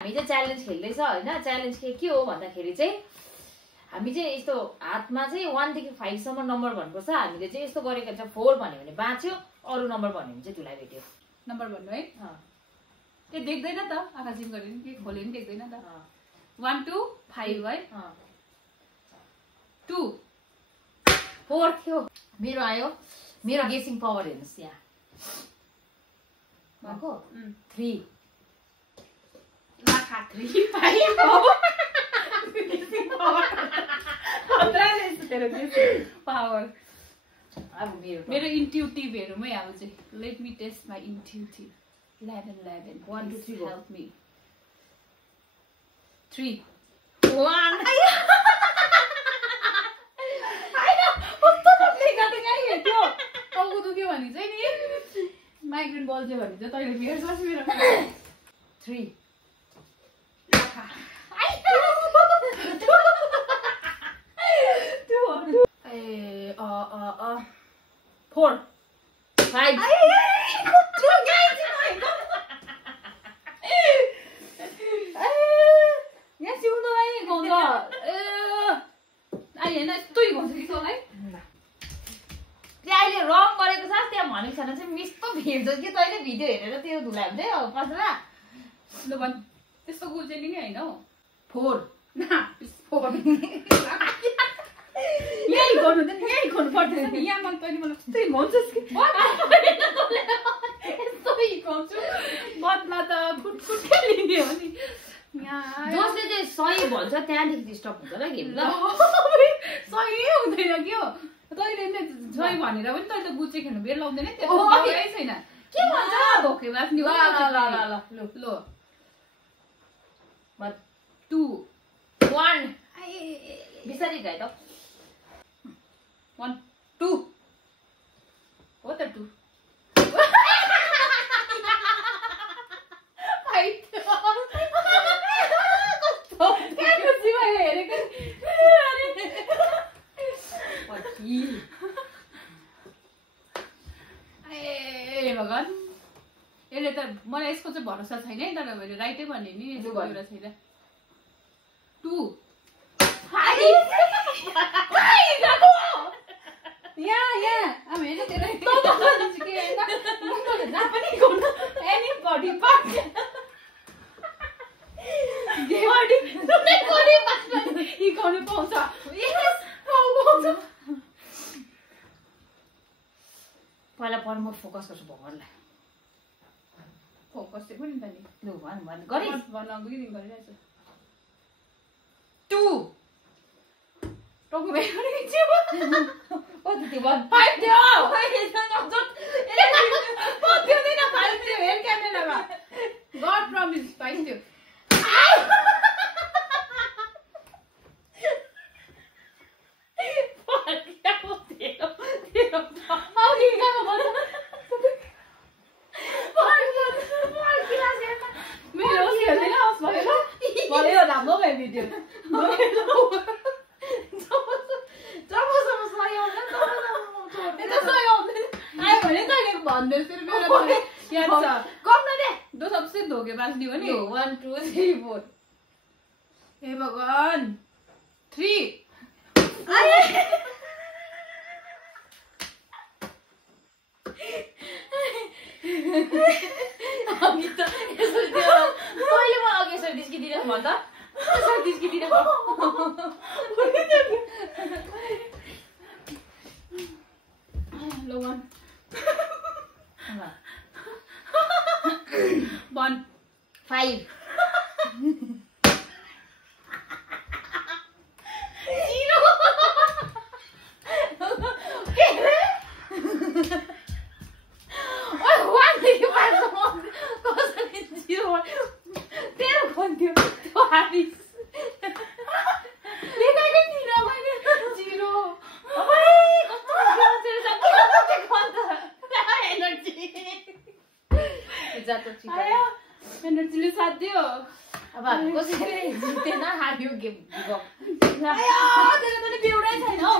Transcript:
हामी चाहिँ च्यालेन्ज खेल्दैछ हैन च्यालेन्ज के हो भन्दाखेरि चाहिँ हामी चाहिँ यस्तो हातमा चाहिँ 1 देखि 5 सम्म नम्बर भन्नुपर्छ हामीले चाहिँ यस्तो गरेको छ 4 भन्यो भने बाँच्यो अरु नम्बर भन्यो भने चाहिँ धुलाई भेट्यो नम्बर भन्नु है ए देख्दैन त आँखा जिम गरे नि के खोले नि देख्दैन त 1 2 5 है 2 4 थियो मेरो आयो मेरो गेसिङ पावर हेर्नुस् यहाँ भएको 3 लाखा 3 5 पावर अब मेरो इंट्यूटिव हेरौँ है अब चाहिँ let me test my intuitive 11 1 2 3 help me 3 1 टाउको दुख्यो भने चाहिँ नि माइग्रेन बल्झ्यो भने चाहिँ तैँले भेट्छस् मेरो 3 4 5 यहाँ सिउँदो है गाउँछ अहिले होइन यस्तो गाउँछ कि तँलाई अहिले रङ गरेको छ त्यहाँ भनेको छैन चाहिँ मिस्तो भेट्छ कि तैँले भिडियो हेरेर त्यो धुला हुन्छ है पसला ल भन् त्यस्तो गुल्जेली नै होइन हौ 4 यही गर्नु त यही गर्नु पर्दैन यहाँ मन तैँले मलाई त्यस्तै भन्छस् कि यस्तो हिकाउँछु बदला त फुटफुटै लिने हो नि जसले चाहिँ सही भन्छ त्यहाँदेखि डिस्टर्ब हुन्छ ल गेम ल सही हुँदैन के हो तैँले नि सही भनेर पनि तैँले गुच्चे खेल्नु बेर लाउँदैन त्यस्तो छैन के भन्छ भोके बाँच्ने हो ल 2 1 बिस्तारै गाइ त 1 2 हो त 2 भगवान यसले त मलाई यसको चाहिँ भरोसा छैन है तर मैले राइटै भने नि एउटा छैन 2 यहाँ अब हेर्नु त्यसलाई जहाँ पनि एनी बडी पार्ट हिकाउनु पाउँछ पहिला पर म फोकस गर्छु भगवानलाई फोकस चाहिँ पनि त नि लु भन भन गरे भन अघि दिन गरिरहेछ 2 टोको भेट्नु नि ओ दिदी 1 5 थियो पत्योदैन 5 थियो हेर क्यामेरामा गड प्रमिस 5 थियो सबसे धोकेबाज नि हो नि 1 2 3 4 हे भगवान 3 अघि त यसो त्यो पहिले म अघि यसो डिस्किदिन भन त यसो डिस्किदिन ल 1 5 एनर्जीले साथ दियो अब हामी कसैले जितेन हार्यो गेम त्यसले पनि बेउरै छैन हौ